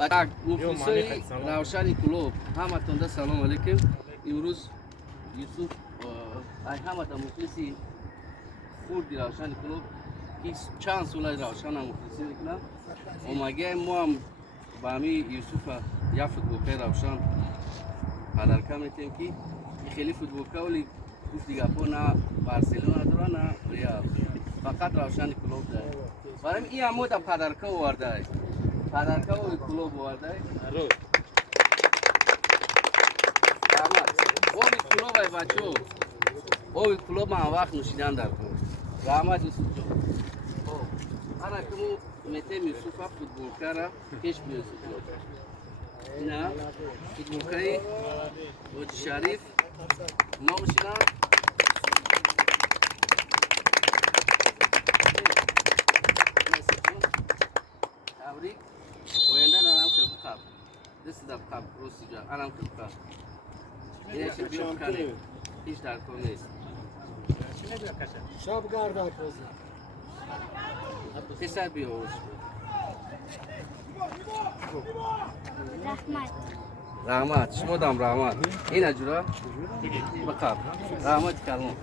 و مفلسای روشن کلوب همتون ده سلام علیکم. امروز یوسف همتون مفلسی خوردی روشن کلوب که چند سال روشن هم مفلسی میکنم و مگه ما هم با همی یوسف یا فوتبولکای روشن پدرکه میتیم که خیلی فوتبولکه ولی گفت دیگه پا نه بارسلونا داره نه ریال فقط روشن کلوب داره برای این همو تا پدرکه ورده پدرکه و کلوب ورده اوی کلوب ای بچو اوی کلوب من وقت نوشیدن در کن رحمت یوسف جو انا کمو میتیم یوسف فوتبولکه را پیش بیوسف نه فوتبولکه و شریف نامشینا تبریک وینده دارم خیلی قب دست در قب روستی جا الان خیلی قب اینه چه بیام کنیم هیچ در کن نیست شاب گردن پوزی پسر بیاوز رحمت شما دام رحمت این اجورا بقب رحمت کلمه